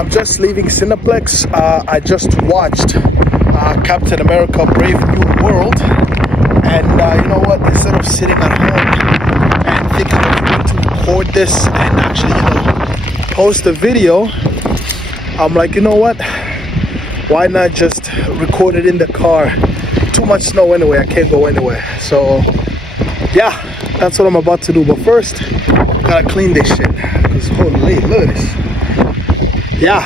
I'm just leaving Cineplex. I just watched Captain America Brave New World. And you know what? Instead of sitting at home and thinking of going to record this and actually, post a video, I'm like, you know what? Why not just record it in the car? Too much snow anyway. I can't go anywhere. So, yeah, that's what I'm about to do. But first, gotta clean this shit. Cause holy, look at this. Yeah.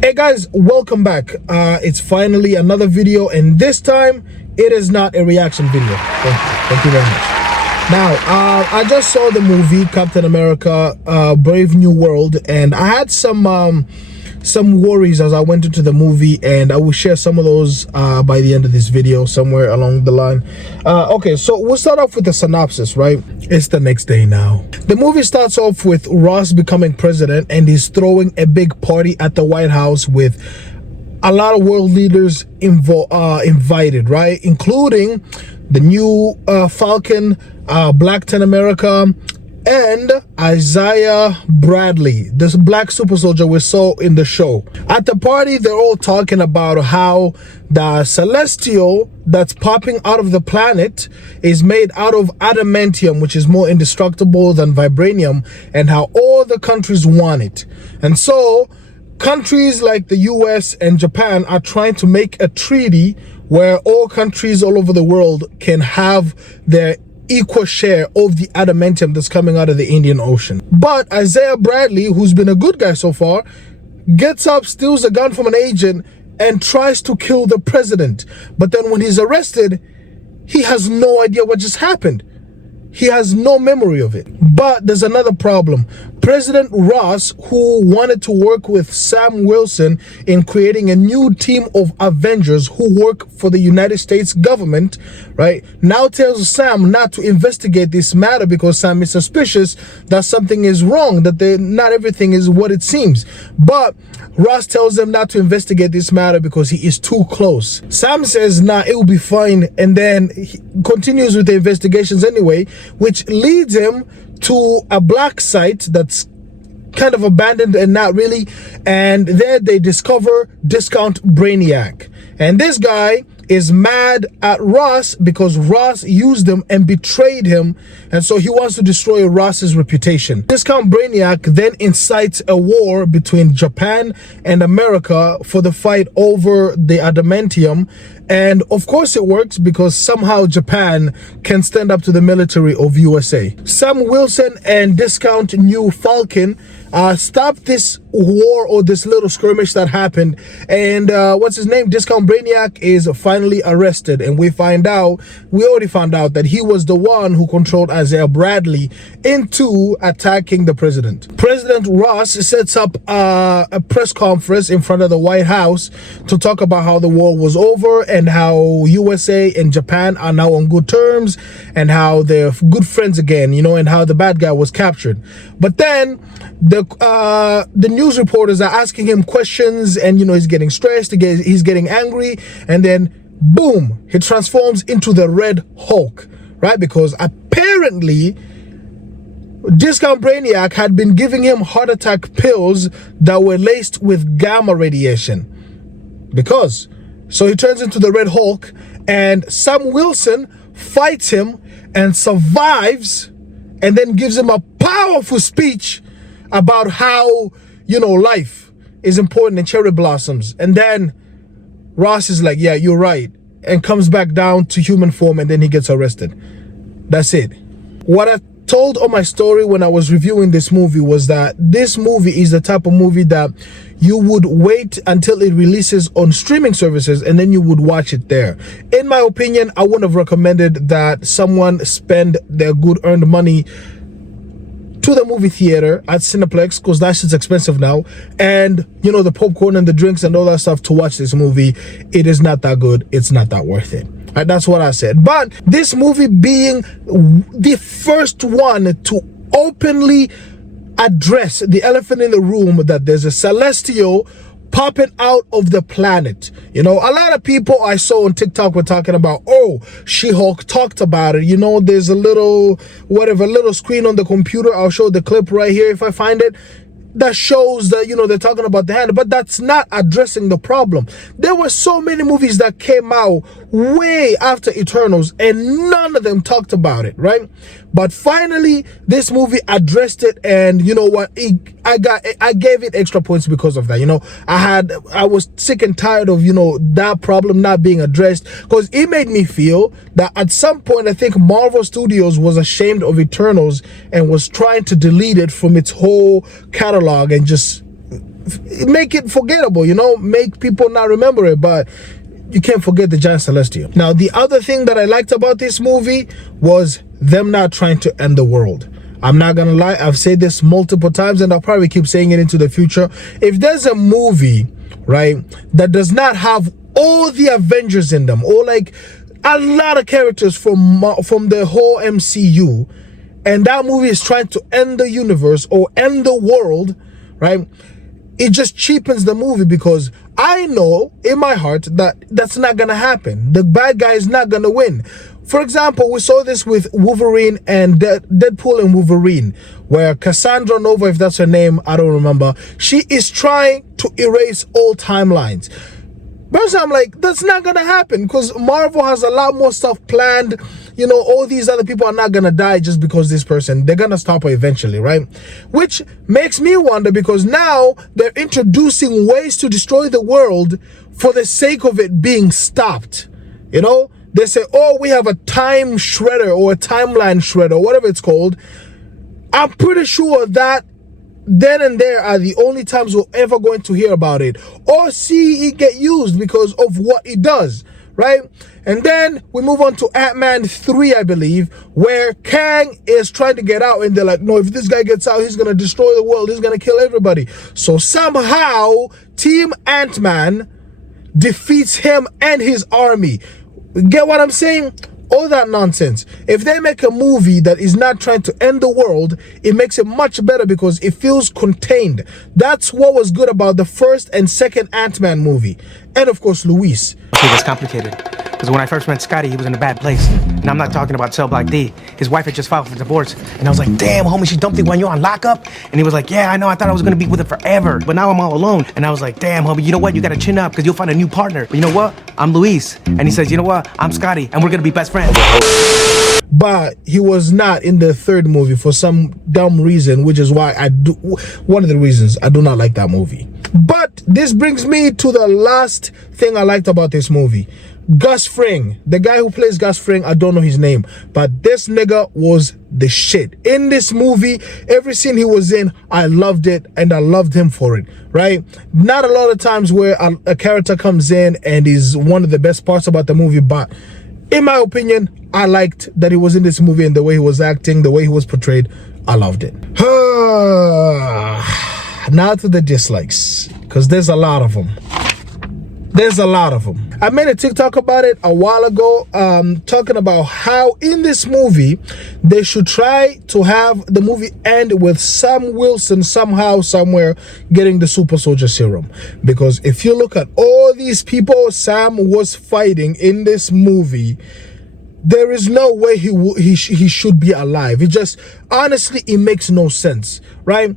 Hey guys, welcome back. It's finally another video, and this time it is not a reaction video. Thank you very much. Now, I just saw the movie Captain America Brave New World, and I had some worries as I went into the movie, and I will share some of those by the end of this video, somewhere along the line. Okay, so we'll start off with the synopsis, right? It's the next day now. The movie starts off with Ross becoming president, and he's throwing a big party at the White House with a lot of world leaders invited, right? Including the new Falcon, Black Captain America, and Isaiah Bradley, this black super soldier we saw in the show. At the party, they're all talking about how the celestial that's popping out of the planet is made out of adamantium, which is more indestructible than vibranium, and how all the countries want it. And so countries like the US and Japan are trying to make a treaty where all countries all over the world can have their equal share of the adamantium that's coming out of the Indian Ocean. But Isaiah Bradley, who's been a good guy so far, gets up, steals a gun from an agent, and tries to kill the president. But then when he's arrested, he has no idea what just happened. He has no memory of it. But there's another problem. President Ross, who wanted to work with Sam Wilson in creating a new team of Avengers who work for the United States government, right, now tells Sam not to investigate this matter because Sam is suspicious that something is wrong, that not everything is what it seems. But Ross tells him not to investigate this matter because he is too close. Sam says, nah, it will be fine, and then he continues with the investigations anyway, which leads him to a black site that's kind of abandoned and not really, and there they discover Discount Brainiac. And this guy is mad at Ross because Ross used him and betrayed him, and so he wants to destroy Ross's reputation. Discount Brainiac then incites a war between Japan and America for the fight over the adamantium, and of course it works because somehow Japan can stand up to the military of USA. Sam Wilson and Discount New Falcon stop this war, or this little skirmish that happened, and what's his name, Discount Brainiac, is finally arrested, and we already found out that he was the one who controlled Isaiah Bradley into attacking the president. President Ross sets up a press conference in front of the White House to talk about how the war was over and how USA and Japan are now on good terms and how they're good friends again, and how the bad guy was captured. But then the news reporters are asking him questions, and he's getting stressed, he's getting angry, and then boom, he transforms into the Red Hulk, right? Because apparently Discount Brainiac had been giving him heart attack pills that were laced with gamma radiation. So he turns into the Red Hulk, and Sam Wilson fights him and survives, and then gives him a powerful speech about how, life is important and cherry blossoms. And then Ross is like, yeah, you're right, and comes back down to human form, and then he gets arrested. That's it. What I told on my story when I was reviewing this movie was that this movie is the type of movie that you would wait until it releases on streaming services and then you would watch it there. In my opinion, I wouldn't have recommended that someone spend their good earned money to the movie theater at Cineplex, because that shit's expensive now, and the popcorn and the drinks and all that stuff to watch this movie. It is not that good. It's not that worth it. Right, that's what I said. But this movie being the first one to openly address the elephant in the room, that there's a celestial popping out of the planet. A lot of people I saw on TikTok were talking about, oh, She-Hulk talked about it. There's a little screen on the computer. I'll show the clip right here if I find it. that shows that, you know, they're talking about the hand, but that's not addressing the problem. There were so many movies that came out way after Eternals and none of them talked about it, right? But finally this movie addressed it, and you know what, I gave it extra points because of that. You know, I was sick and tired of, you know, that problem not being addressed, because it made me feel that at some point I think Marvel Studios was ashamed of Eternals and was trying to delete it from its whole catalog and just make it forgettable, you know, make people not remember it. But you can't forget the giant celestial. Now, the other thing that I liked about this movie was them not trying to end the world. I'm not gonna lie, I've said this multiple times and I'll probably keep saying it into the future. If there's a movie, right, that does not have all the Avengers in them, or like a lot of characters from the whole MCU, and that movie is trying to end the universe or end the world, right, it just cheapens the movie, because I know in my heart that that's not gonna happen. The bad guy is not gonna win. For example, we saw this with Wolverine and Deadpool and Wolverine, where Cassandra Nova, if that's her name, I don't remember, she is trying to erase all timelines. But I'm like, that's not gonna happen, because Marvel has a lot more stuff planned. You know, all these other people are not gonna die just because this person, they're gonna stop her eventually, right? Which makes me wonder, because now they're introducing ways to destroy the world for the sake of it being stopped. You know, they say, oh, we have a time shredder or a timeline shredder, whatever it's called. I'm pretty sure that then and there are the only times we're ever going to hear about it or see it get used because of what it does, right? And then we move on to Ant-Man 3, I believe, where Kang is trying to get out, and they're like, no, if this guy gets out, he's gonna destroy the world, he's gonna kill everybody. So somehow Team Ant-Man defeats him and his army. Get what I'm saying? All that nonsense. If they make a movie that is not trying to end the world, it makes it much better because it feels contained. That's what was good about the first and second Ant-Man movie. And of course, Luis. It was complicated. Because when I first met Scotty, he was in a bad place. And I'm not talking about Cell Block D. His wife had just filed for divorce. And I was like, damn, homie, she dumped you when you're on lockup? And he was like, yeah, I know, I thought I was gonna be with her forever. But now I'm all alone. And I was like, damn, homie, you know what? You gotta chin up because you'll find a new partner. But you know what? I'm Luis. And he says, you know what? I'm Scotty, and we're gonna be best friends. But he was not in the third movie for some dumb reason, which is why one of the reasons I do not like that movie. But this brings me to the last thing I liked about this movie. Gus Fring, the guy who plays Gus Fring, I don't know his name, but this nigga was the shit. In this movie, every scene he was in, I loved it, and I loved him for it, right? Not a lot of times where a character comes in and is one of the best parts about the movie, but in my opinion, I liked that he was in this movie, and the way he was acting, the way he was portrayed, I loved it. Now to the dislikes, because there's a lot of them. There's a lot of them. I made a TikTok about it a while ago, talking about how in this movie, they should try to have the movie end with Sam Wilson somehow, somewhere getting the super soldier serum. Because if you look at all these people Sam was fighting in this movie, there is no way he should be alive. It just, honestly, it makes no sense, right?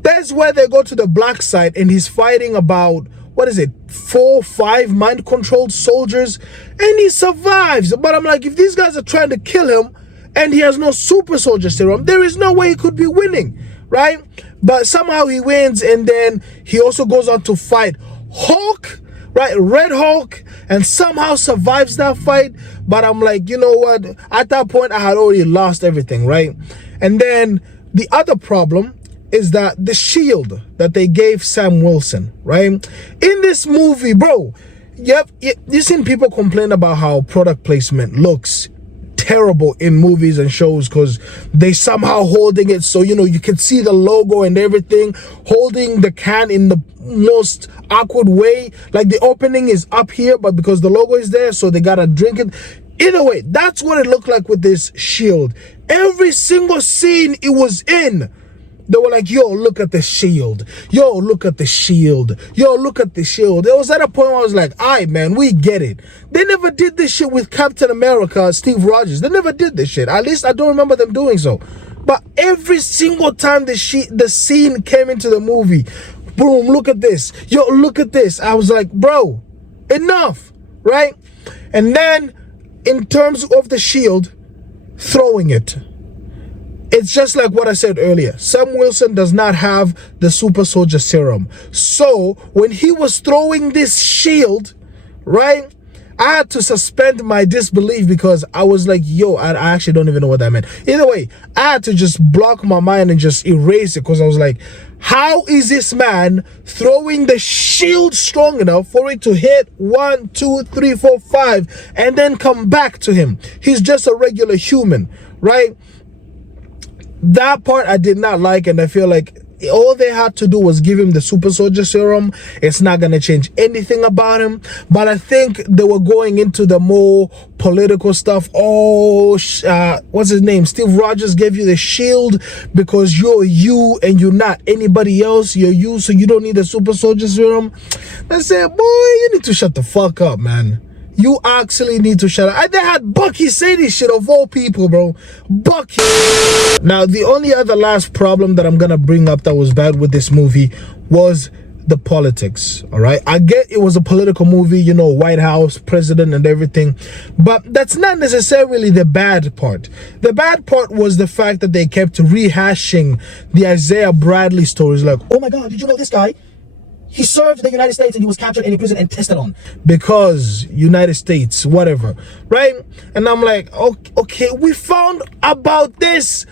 That's where they go to the black side and he's fighting about, what is it, 4 or 5 mind-controlled soldiers, and he survives. But I'm like, if these guys are trying to kill him and he has no super soldier serum, there is no way he could be winning, right? But somehow he wins, and then he also goes on to fight Hulk, right? Red Hulk, and somehow survives that fight. But I'm like, you know what? At that point, I had already lost everything, right? And then the other problem is that the shield that they gave Sam Wilson, right? In this movie, bro, you've seen people complain about how product placement looks terrible in movies and shows because they somehow holding it so, you know, you can see the logo and everything, holding the can in the most awkward way. Like the opening is up here, but because the logo is there, so they gotta drink it. Either way, that's what it looked like with this shield. Every single scene it was in, they were like, yo, look at the shield. Yo, look at the shield. Yo, look at the shield. It was at a point where I was like, all right, man, we get it. They never did this shit with Captain America, Steve Rogers. They never did this shit. At least I don't remember them doing so. But every single time the scene came into the movie, boom, look at this, yo, look at this, I was like, bro, enough, right? And then in terms of the shield, throwing it, it's just like what I said earlier. Sam Wilson does not have the super soldier serum. So when he was throwing this shield, right, I had to suspend my disbelief because I was like, yo, I actually don't even know what that meant. Either way, I had to just block my mind and just erase it because I was like, how is this man throwing the shield strong enough for it to hit 1, 2, 3, 4, 5 and then come back to him? He's just a regular human, right? That part I did not like, and I feel like all they had to do was give him the super soldier serum. It's not going to change anything about him. But I think they were going into the more political stuff. Oh, what's his name? Steve Rogers gave you the shield because you're you and you're not anybody else. You're you, so you don't need the super soldier serum. I said, boy, you need to shut the fuck up, man. You actually need to shut up. They had Bucky say this shit of all people, bro. Bucky. Now, the only other last problem that I'm gonna bring up that was bad with this movie was the politics, all right? I get it was a political movie, you know, White House, president and everything, but that's not necessarily the bad part. The bad part was the fact that they kept rehashing the Isaiah Bradley stories like, oh my God, did you know this guy? He served the United States and he was captured in a prison and tested on. Because United States, whatever, right? And I'm like, okay, we found about this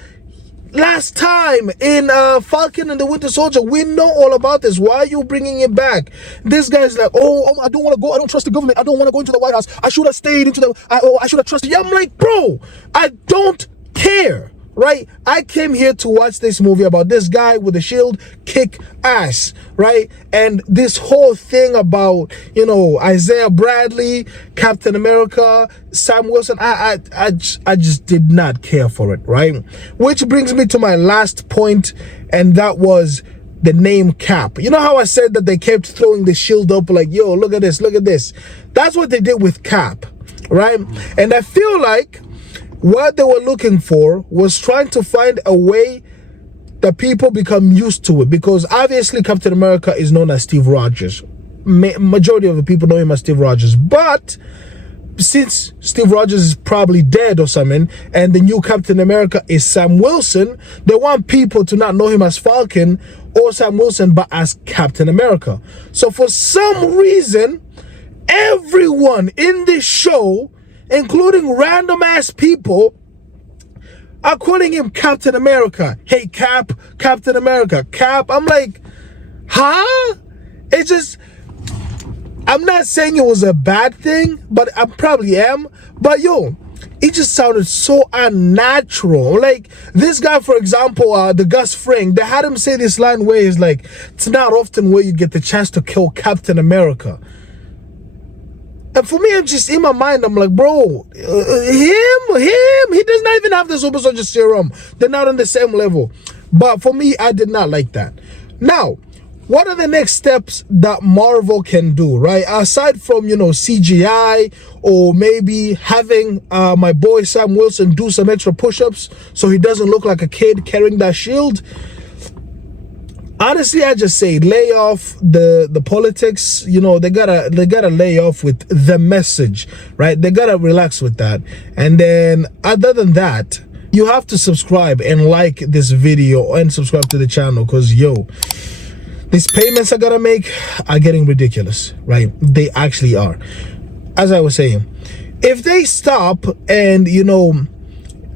last time in Falcon and the Winter Soldier. We know all about this. Why are you bringing it back? This guy's like, oh, I don't want to go. I don't trust the government. I don't want to go into the White House. I should have stayed into the, I should have trusted you. I'm like, bro, I don't care. Right? I came here to watch this movie about this guy with a shield kick ass, right? And this whole thing about, you know, Isaiah Bradley, Captain America, Sam Wilson, I just did not care for it, right? Which brings me to my last point, and that was the name Cap. You know how I said that they kept throwing the shield up like, yo, look at this, look at this. That's what they did with Cap, right? And I feel like what they were looking for was trying to find a way that people become used to it, because obviously Captain America is known as Steve Rogers. Majority of the people know him as Steve Rogers, but since Steve Rogers is probably dead or something and the new Captain America is Sam Wilson, they want people to not know him as Falcon or Sam Wilson but as Captain America. So for some reason, everyone in this show, including random ass people, are calling him Captain America. Hey, Cap, Captain America, Cap. I'm like, huh? It's just, I'm not saying it was a bad thing, but I probably am. But yo, it just sounded so unnatural. Like this guy, for example, the Gus Fring, they had him say this line where he's like, it's not often where you get the chance to kill Captain America. And for me, I'm just in my mind, I'm like, bro, him, he does not even have the super soldier serum. They're not on the same level. But for me, I did not like that. Now, what are the next steps that Marvel can do, right? Aside from, you know, CGI or maybe having my boy Sam Wilson do some extra push-ups so he doesn't look like a kid carrying that shield. Honestly, I just say lay off the politics. You know, they gotta lay off with the message, right? They gotta relax with that. And then other than that, you have to subscribe and like this video and subscribe to the channel, because yo, these payments I gotta make are getting ridiculous, right? They actually are. As I was saying, if they stop and, you know,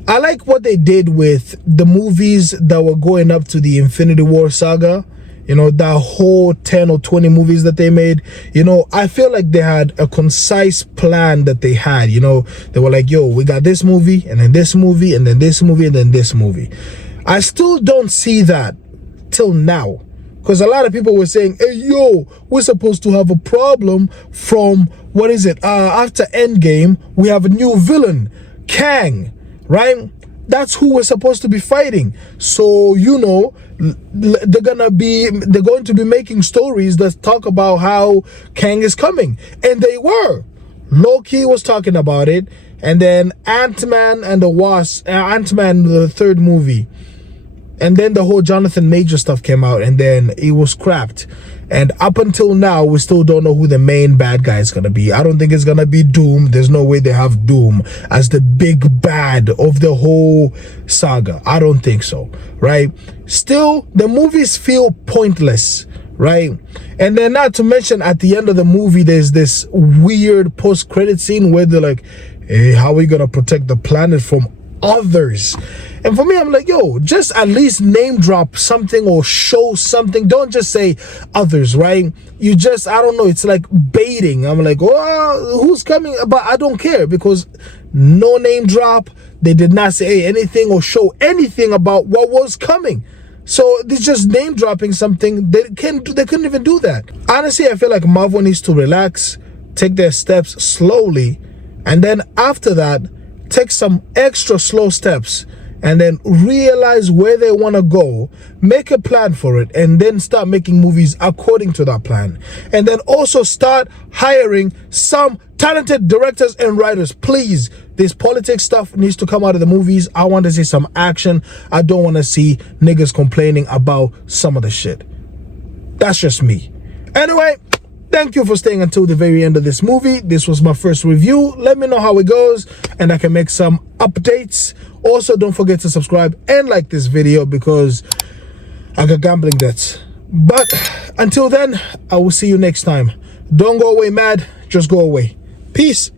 I like what they did with the movies that were going up to the Infinity War saga, you know, that whole 10 or 20 movies that they made. You know, I feel like they had a concise plan that they had. You know, they were like, yo, we got this movie and then this movie and then this movie and then this movie. I still don't see that till now, because a lot of people were saying, hey, yo, we're supposed to have a problem from, what is it, after Endgame, we have a new villain, Kang, right? That's who we're supposed to be fighting. So, you know, they're going to be making stories that talk about how Kang is coming. And they were. Loki was talking about it. And then Ant-Man and the Wasp, Ant-Man, the third movie, And then the whole Jonathan Major stuff came out, and then it was scrapped. And up until now, we still don't know who the main bad guy is going to be. I don't think it's going to be Doom. There's no way they have Doom as the big bad of the whole saga. I don't think so, right? Still, the movies feel pointless, right? And then not to mention, at the end of the movie, there's this weird post-credit scene where they're like, hey, how are we going to protect the planet from others? And for me, I'm like, yo, just at least name drop something or show something. Don't just say others, right? You just, I don't know, it's like baiting. I'm like, oh, who's coming? But I don't care, because no name drop. They did not say anything or show anything about what was coming. So they're just name dropping something. They couldn't even do that. Honestly, I feel like Marvel needs to relax, take their steps slowly, and then after that, take some extra slow steps, and then realize where they want to go, make a plan for it, and then start making movies according to that plan. And then also start hiring some talented directors and writers. Please, this politics stuff needs to come out of the movies. I want to see some action. I don't want to see niggas complaining about some of the shit. That's just me. Anyway, thank you for staying until the very end of this movie. This was my first review. Let me know how it goes, and I can make some updates. Also, don't forget to subscribe and like this video, because I got gambling debts. But until then, I will see you next time. Don't go away mad, just go away. Peace.